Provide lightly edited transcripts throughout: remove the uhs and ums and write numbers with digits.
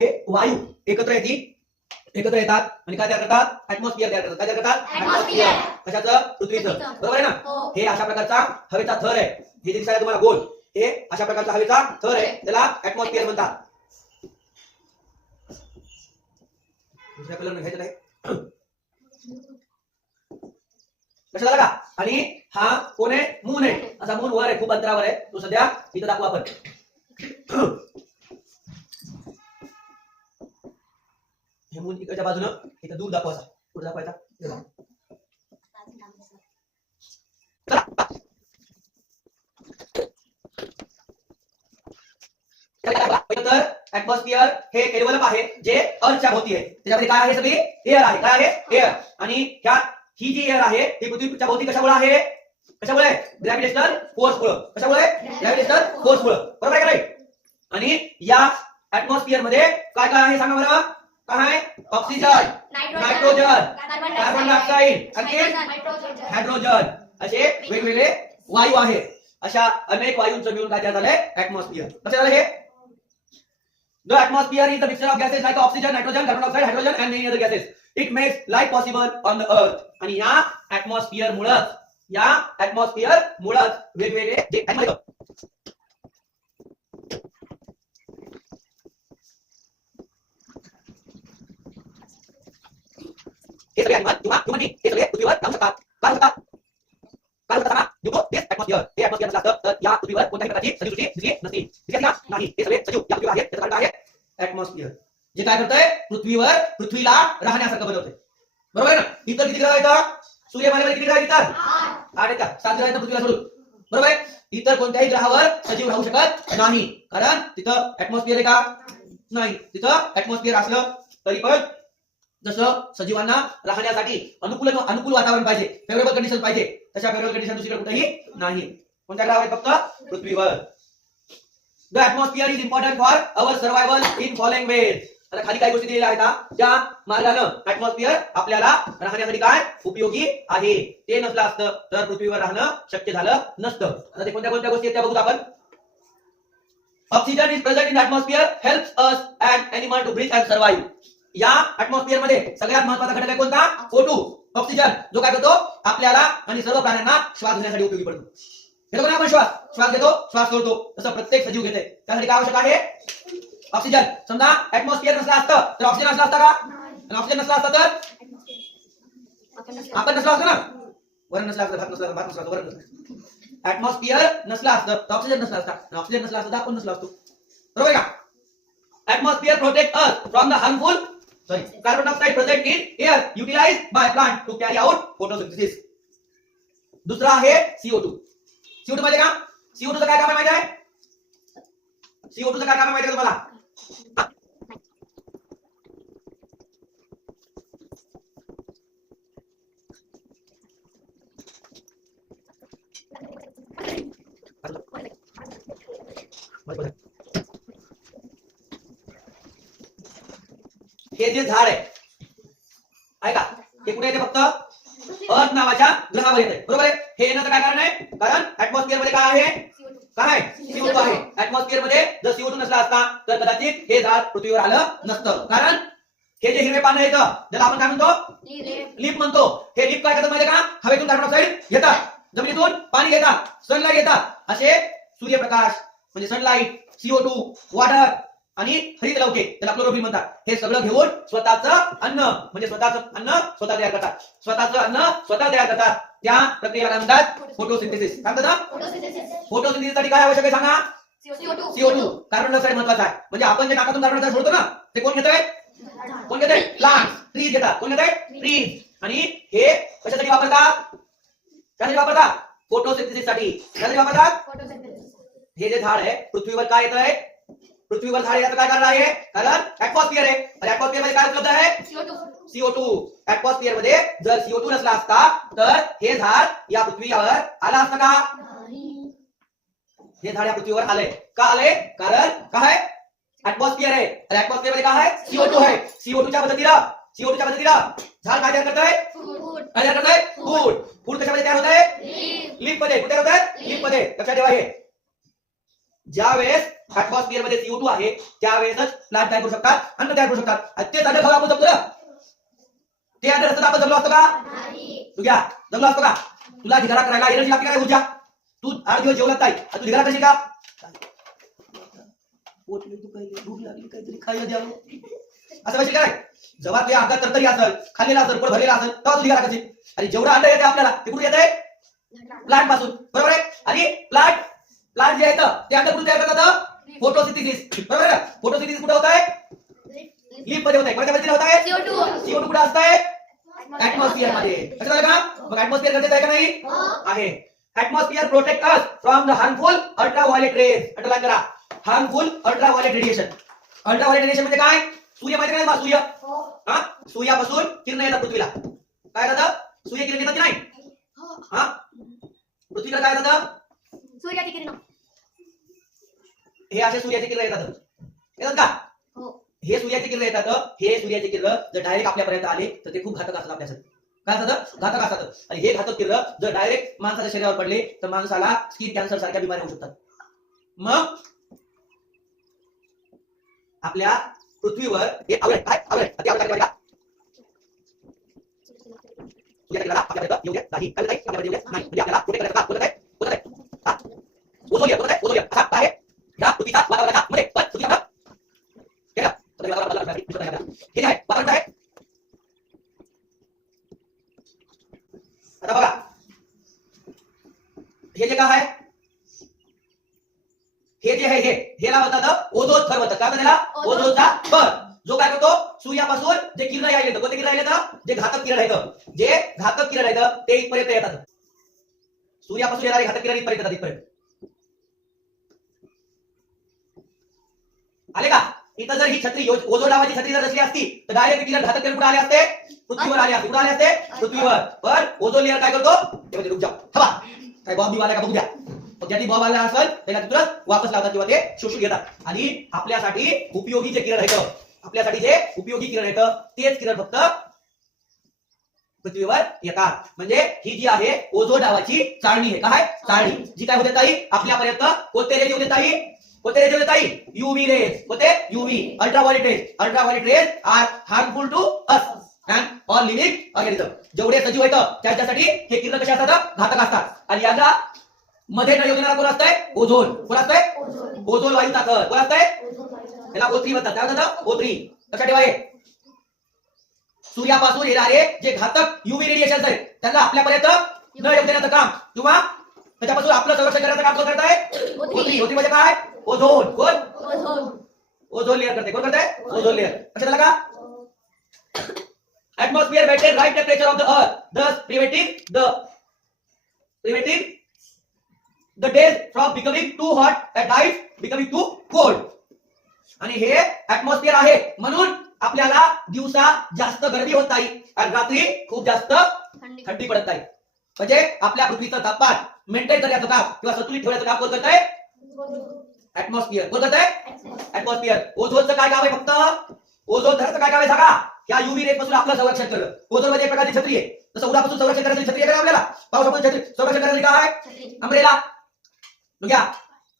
हे वायू एकत्र येतात आणि काय तयार करतात? ऍटमॉस्फिअर तयार करतात. काय तयार करतात? ऍटमॉस्फिअर. कशाचं? पृथ्वीचं. बरोबर आहे ना? हे अशा प्रकारचा हवेचा थर आहे. हे जे दिसायला तुम्हाला गोल, हे अशा प्रकारचा हवेचा थर आहे, त्याला ऍटमॉस्फिअर म्हणतात. दुसऱ्या कलर घ्यायचं नाही. लक्षात आलं का? आणि हा कोण आहे? मून आहे. असा मून वर आहे, खूप अंतरावर आहे. तो सध्या इथं दाखवू आपण. हे मून इकडच्या बाजूनं इथं दूर दाखवायचा. कुठे दाखवायचा? तर ऍटमॉस्फिअर हे एन्व्हलप आहे जे अर्थच्या भोवती आहे. त्याच्यामध्ये काय आहे? सगळी एअर आहे. काय आहे? एअर. आणि ही जी एअर आहे ती पृथ्वीच्या भोवती कशामुळे आहे? कशामुळे? ग्रॅव्हिटेशनल फोर्समुळे. कशामुळे? ग्रॅव्हिटेशनल फोर्समुळे. बरोबर आहे का नाही? आणि या ऍटमॉस्फिअर मध्ये काय काय आहे सांगा बरं? काय आहे? ऑक्सिजन, नायट्रोजन, कार्बन डायऑक्साइड आणि हायड्रोजन असे वेगवेगळे वायू आहेत. अशा अनेक वायूंचं मिळून काय तयार झालंय? ऍटमॉस्फिअर. लक्षात आलं हे? The atmosphere is the mixture of gases like oxygen, nitrogen, carbon dioxide, hydrogen and many other gases. It makes life possible on the earth. आणि या ऍटमॉस्फिअर मुळेच वेगवेगळे जे हे सगळे animal किंवा human being हे सगळे पृथ्वीवर राहू शकतात. काय होतात? काय होतात ना? युगो दिस ऍटमॉस्फिअर. हे ऍटमॉस्फिअर नसलं तर या पृथ्वीवर कोणत्याही प्रकारची सजीव सृष्टी दिसली नसती. नाही. हे सगळे सजीव या पृथ्वीवर आहेत. त्याचं कारण आहे ऍटमॉस्फिअर. जे काय करतंय? पृथ्वीला राहण्यासारखं बनवतंय. बरोबर आहे ना? इतर किती ग्रह आहेत? सूर्यमालेमध्ये किती ग्रह आहेत? इतर 8 आहेत का? 7 ग्रह आहेत पृथ्वीला सोडून. बरोबर आहे? इतर कोणत्याही ग्रहावर सजीव राहू शकत नाही. कारण तिथं ऍटमॉस्फिअर आहे का? नाही. तिथं ऍटमॉस्फिअर असलं तरी पण जसं सजीवांना राहण्यासाठी अनुकूल वातावरण पाहिजे, फेवरेबल कंडिशन पाहिजे, तशा फेवरेबल कंडिशन दुसरीकडे कुठेही नाही. कोणत्या ग्रहावर? फक्त पृथ्वीवर. The atmosphere is important for our survival in following veg. आता खाली काही गोष्टी दिलेल्या आहेत ज्या मार्गानं ऍटमॉस्फिअर आपल्याला राहण्यासाठी काय उपयोगी आहे. ते नसलं असतं तर पृथ्वीवर राहणं शक्य झालं नसतं. आता ते कोणत्या गोष्टी आहेत त्या बघू आपण. Oxygen is present in atmosphere helps us and animal to breathe and survive. या ऍटमॉस्फिअर मध्ये सगळ्यात महत्त्वाचा घटक आहे कोणता? O2 ऑक्सिजन, जो काय करतो? आपल्याला आणि सर्व प्राण्यांना श्वास घेण्यासाठी उपयोगी पडतो. घेतो ना आपण श्वास घेतो, श्वास सोडतो, तसं प्रत्येक सजीव घेते. त्यासाठी काय आवश्यक आहे? ऑक्सिजन. समजा ऍटमॉस्फिअर नसला असतं तर ऑक्सिजन असला असता का? आणि ऑक्सिजन नसला असता तर आपण नसला असतो ना? वरण नसला असतं, भात नसला असतं, वरण नसलं. ऍटमॉस्फिअर नसला असतं तर ऑक्सिजन नसला असता, आणि ऑक्सिजन नसला असता तर आपण नसला असतो. बरोबर आहे का? Atmosphere protect us from the harmful carbon dioxide present in air utilized by plant to carry out photosynthesis. दुसरा आहे CO2. CO2 माहिती का? CO2 चं काय काम आहे माहिती आहे? CO2 चं काय काम आहे माहिती आहे तुम्हाला? हे जे झाड आहे का? हे कुठे येते? फक्त अर्थ नावाच्या ग्रहावर येते. बरोबर आहे? हे येण्याचं काय कारण आहे? कारण ऍटमॉस्फिअर मध्ये काय आहे? काय? CO2 आहे. ऍटमॉस्फिअर मध्ये जर CO2 नसला असता तर कदाचित हे झाड पृथ्वीवर आलं नसतं. कारण हे जे हिरवे पानं येतं ज्याला आपण काय म्हणतो? लीफ म्हणतो. हे लीफ काय करतात माहिती का? हवेतून कार्बन डायऑक्साइड घेतात, जमिनीतून पाणी घेतात, सनलाइट घेतात. असे सूर्यप्रकाश म्हणजे सनलाइट, CO2, वॉटर आणि हरितलवके त्याला क्लोरोफिल म्हणतात. हे सगळं घेऊन स्वतःचं अन्न म्हणजे स्वतःचं अन्न स्वतः तयार करतात. स्वतःचं अन्न स्वतः तयार करतात. त्या प्रक्रियेला काय म्हणतात? फोटोसिंथेसिस. काय म्हणतात? फोटोसिंथेसिस साठी काय आवश्यक आहे सांगा? CO2. कार्बन डायऑक्साइड महत्वाचा आहे. म्हणजे आपण जे नाकातून कार्बन डायऑक्साइड सोडतो ना, ते कोण घेतंय? कोण घेतंय? प्लांट, ट्रीज घेतात. कोण घेतंय? ट्रीज. आणि हे कशासाठी वापरतात? कशासाठी वापरतात? फोटोसिंथेसिस साठी. कशासाठी वापरतात? हे जे झाड आहे पृथ्वीवर काय येतंय? पृथ्वीवर झाड याचं काय कारण आहे? कारण ऍटमॉस्फिअर आहे. ऍटमॉस्फिअर मध्ये काय उपलब्ध आहे? CO2. ऍटमॉस्फिअर मध्ये जर CO2 नसला असता तर हे झाड या पृथ्वीवर आला असतं का? हे झाड या पृथ्वीवर आलंय का? आलंय कारण काय? ऍटमॉस्फिअर आहे. ऍटमॉस्फिअर मध्ये काय आहे? CO2 आहे. CO2च्या मदतीला झाड काय तयार करतंय? काय तयार करतंय? फूड. कशामध्ये तयार होत आहे? लीफ मध्ये. कुठे होत आहे? लीफ मध्ये. लक्षात ठेवा हे. ज्या वेळेस ऍटमॉस्फिअर मध्ये CO2 आहे त्यावेळेसच प्लांट तयार करू शकतात, अन्न तयार करू शकतात. आणि ते साधं खाऊ आपण जगतो ना, ते अन्न असतं आपण जगलो असतो का? तू घ्या जगलो असतो का? तुला ढिगारा करायला एनर्जी लागते का? ऊर्जा. तू 8 दिवस जेवलात नाही, तू ढिगारा करशील का? पोटली तू काही भूक लागली काहीतरी खायला द्यावं असं व्हायचं काय? जेव्हा तुझ्या अंगात तरतरी असेल, खाल्लेला असेल, पोट भरलेला असेल, तेव्हा तू ढिगारा करशील. आणि जेवढं अन्न येते आपल्याला ते कुठून येते? प्लांट पासून, बरोबर आहे. आणि प्लांट जे आहे ते अन्न कुठून तयार करतात? फोटोसिंथेसिस, बरोबर आहे. फोटोसिंथेसिस कुठे होत आहे? लीफ मध्ये होत आहे. कोणत्या होत आहे? CO2 कुठे असतंय? ऍटमॉस्फिअर मध्ये. कसं झालं का? मग ऍटमॉस्फिअर गरजेचं आहे का नाही? आहे. Atmosphere protect us from the harmful ultraviolet rays. Underline करा. Harmful ultraviolet radiation. Ultraviolet radiation म्हणजे काय? सूर्य माहिती नाही? सूर्य, हा, सूर्यापासून किरण येतात पृथ्वीला. काय येतात? सूर्य किरण येतात की नाही? हा, पृथ्वीला काय येतात? सूर्याची किरण. हे असे सूर्याची किरण येतात का? हे सूर्याची किरण येतात. हे सूर्याची किरण जर डायरेक्ट आपल्यापर्यंत आले तर ते खूप घातक असतात आपल्यासाठी. काय असतात? घातक असतात. आणि हे घातक किरण जर डायरेक्ट माणसाच्या शरीरावर पडले तर माणसाला स्किन कॅन्सर सारख्या बिमाऱ्या होऊ शकतात. मग आपल्या पृथ्वीवर हे आवड काय? आवड अति आवड काय? सूर्याच्या किरणाला आपल्यापर्यंत येऊ द्या नाही. काय आपल्यापर्यंत येऊ द्या नाही. म्हणजे आपल्याला प्रोटेक्ट करायचं का? बोलत आहे हा, ओझोन लेयर, बोलत आहे ओझोन लेयर असा आहे या पृथ्वीच्या वातावरणामध्ये. पण पृथ्वीला हे आहे वातावरण आहे. आता बघा हे जे काय आहे, हे जे आहे हे म्हणतात ओझोन थर म्हणतात. काय म्हणतात? ओझोनचा थर. जो काय करतो? सूर्यापासून जे किरण यायला, कोणते किरण यायला? जे घातक किरण आहेत, जे घातक किरण आहेत ते इथपर्यंत येतात. सूर्यापासून येणारे घातक किरण इथपर्यंत येतात. इथपर्यंत आले का? इथं जर ही छत्री ओझोन नावाची छत्री जर असली असती तर डायरेक्ट किरण घातक किरण कुठे आले असते? पृथ्वीवर आले असते. कुठे आले असते? पृथ्वीवर. पण ओझोन लेअर काय करतो? ते रुक जाऊ, हवा काय बॉम्ब बिवाला का बघू द्या. ज्यांनी बॉम्ब आला असेल त्याला तुरंत वापस लावतात किंवा ते शोषून घेतात. आणि आपल्यासाठी उपयोगी जे किरण आहेत, आपल्यासाठी जे उपयोगी किरण आहेत तेच किरण फक्त पृथ्वीवर येतात. म्हणजे ही जी आहे ओझोन नावाची चाळणी आहे. काय चाळणी? जी काय होते ताई आपल्यापर्यंत कोणते रेज येऊ ताई? कोणते रेज येऊ ताई? UV rays. कोणते? UV ultraviolet rays. Ultraviolet rays are harmful to us and all living organism. जेवढे सजीव आहेत त्यांच्यासाठी हे किरण कसे असतात? घातक असतात. आणि याचा मध्ये न येणारा कोण असतंय? ओझोन. कोण असतंय? ओझोन वायूचा थर. कोण असतंय? त्याला O3 म्हणतात. काय म्हणतात? O3. लक्षात ठेवा. हे सूर्यापासून येणारे जे घातक UV रेडिएशन आहेत त्यांना आपल्यापर्यंत न येऊ देण्याचं काम किंवा त्याच्यापासून आपलं संरक्षण करण्याचं काम कोण करत आहे? O3 म्हणजे काय? ओझोन. कोण? ओझोन लेअर करते. कोण करते? Ozone layer. लक्षात आलं का? Atmosphere maintain right temperature of the earth, thus preventing the days from becoming too hot and nights becoming too cold. आणि हे ऍटमॉस्फिअर आहे म्हणून आपल्याला दिवसा जास्त गरमी होत नाही आणि रात्री खूप जास्त थंडी पडत नाही. म्हणजे आपल्या पृथ्वीचं तापमान मेंटेन करण्याचं काम किंवा संतुलित ठेवण्याचं काम कोण करत आहे? ऍटमॉस्फिअर. कोण करत आहे? ऍटमॉस्फिअर. ओझोनचं काय काम आहे? फक्त ओझोन थराचं काय काम आहे सांगा? या UV रेज पासून आपलं संरक्षण करणं. ओझोन मध्ये एक प्रकारची छत्री आहे. जसं उन्हापासून संरक्षण करायची छत्री आहे का आपल्याला? पावसापासून छत्री संरक्षण करायची काय? अम्ब्रेला. घ्या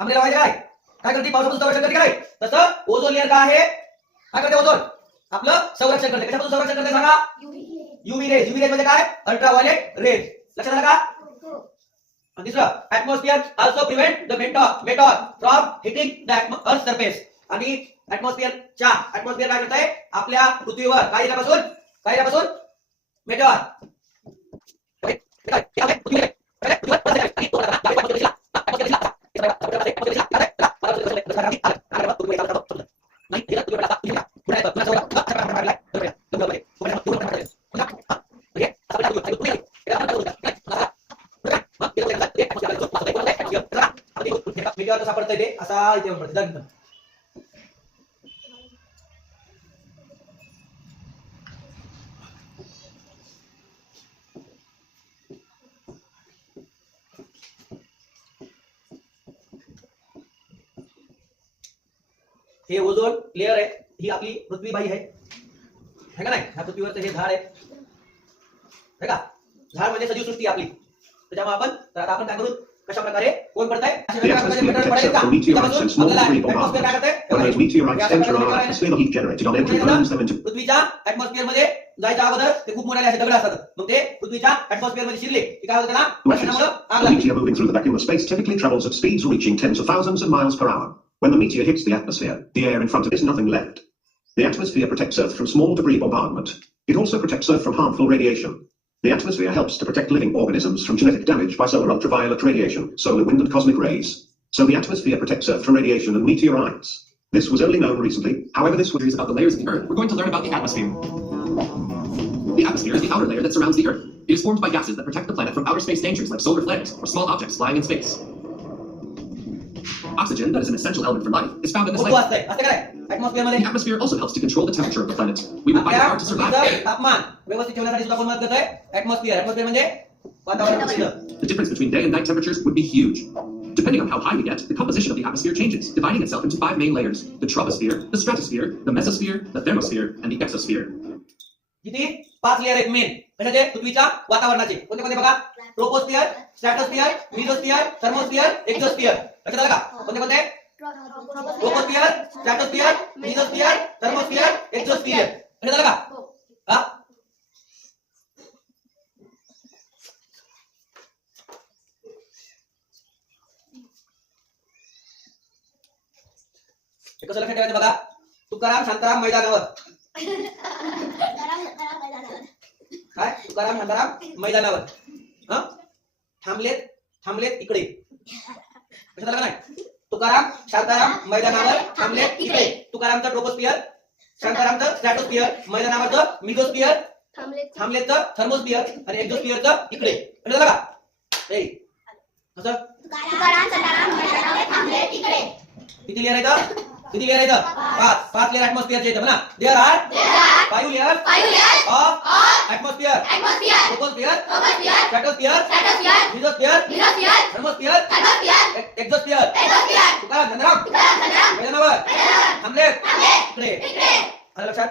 अम्ब्रेला माहिती काय करते? पावसापासून संरक्षण करते काय? तसं ओझोन लेअर काय आहे? काय करते ओझोन? आपलं संरक्षण करते. कशापासून संरक्षण करते सांगा? UV raise. UV रेज म्हणजे काय? Ultraviolet rays. लक्षात आलं का? आणि तिसरं atmosphere also prevent the meteor from hitting the earth surface. आणि ऍटमॉस्फिअर काय करत आहे? आपल्या पृथ्वीवर काय येण्यापासून मेटॉर मेटॉर कसा पडतंय ते असा इथे पडतं. हे ओझोन लेअर आहे. ही आपली पृथ्वी बाई आहे का नाही? ह्या पृथ्वीवरचं हे झाड आहे का? झाड म्हणजे सजीव सृष्टी आपली. त्याच्यामुळे आपण काय करू? कशा प्रकारे कोण पडताय? अशा प्रकारे meteorites and small debris bombardment. When those meteorites enter our atmosphere, the heat generated on entry burns them into. पृथ्वीच्या ऍटमॉस्फिअर मध्ये जायच्या अगोदर ते खूप मोठे असे दगड असतात मग ते पृथ्वीच्या ऍटमॉस्फिअर मध्ये शिरले की काय होतं त्याला घर्षणामुळे आग The लागते meteor moving through the vacuum of space typically travels at speeds reaching tens of thousands of miles per hour. When the meteor hits the atmosphere, the air in front of it is nothing left. The atmosphere protects Earth from small debris bombardment. It also protects Earth from harmful radiation. The atmosphere helps to protect living organisms from genetic damage by solar ultraviolet radiation, solar wind and cosmic rays. So the atmosphere protects Earth from radiation and meteorites. This was only known recently. However, this was about the layers of the Earth. We're going to learn about the atmosphere. The atmosphere is the outer layer that surrounds the Earth. It is formed by gases that protect the planet from outer space dangers like solar flares or small objects flying in space. Oxygen, that is an essential element for life, is found in this खूप layer. असतंय असते काय atmosphere मध्ये The atmosphere also helps to control the temperature of the planet. We would find it आपल्या hard to survive. पृथ्वीचं तापमान व्यवस्थित ठेवण्यासाठी सुद्धा कोण मदत करतोय ऍटमॉस्फिअर म्हणजे वातावरण उष्ण The difference between day and night temperatures would be huge. Depending on how high we get, the composition of the atmosphere changes, dividing itself into 5 main layers: the troposphere, the stratosphere, the mesosphere, the thermosphere, and the exosphere. किती 5 layer आहेत main कशाचे पृथ्वीच्या वातावरणाचे कोणते कोणते बघा ट्रोपोस्फिअर stratosphere mesosphere thermosphere एक्झोस्फिअर लक्षात आलं का कोणते कोणते ट्रोपोस्फिअर स्ट्रॅटोस्फिअर मिझोस्फिअर थर्मोस्फिअर एक्झोस्फिअर लक्षात आलं का हा हे कसं लक्षात ठेवायचं बघा तुकाराम शांताराम मैदानावर काय तुकाराम शांताराम मैदानावर हा थांबलेत थांबलेत इकडे लक्षात आलं का नाही तुकाराम शांताराम मैदानावर थांबलेत इकडे तुकारामचं ट्रोपोस्फिअर शांतारामचं स्ट्रॅटोस्फिअर मैदानावरचं मिझोस्फिअर थांबलेतचं थर्मोस्फिअर आणि एक्झोस्फिअरचं इकडे लक्षात आलं का ए कसं किती लेअर आहेत किती लेअर आहेत 5 लेअर ऍटमॉस्फिअरचे आहेत म्हणा there are 5 layers of atmosphere troposphere stratosphere mesosphere thermosphere exosphere Tukaram Shantaram मैदानावर थांबलेत इकडे आलं लक्षात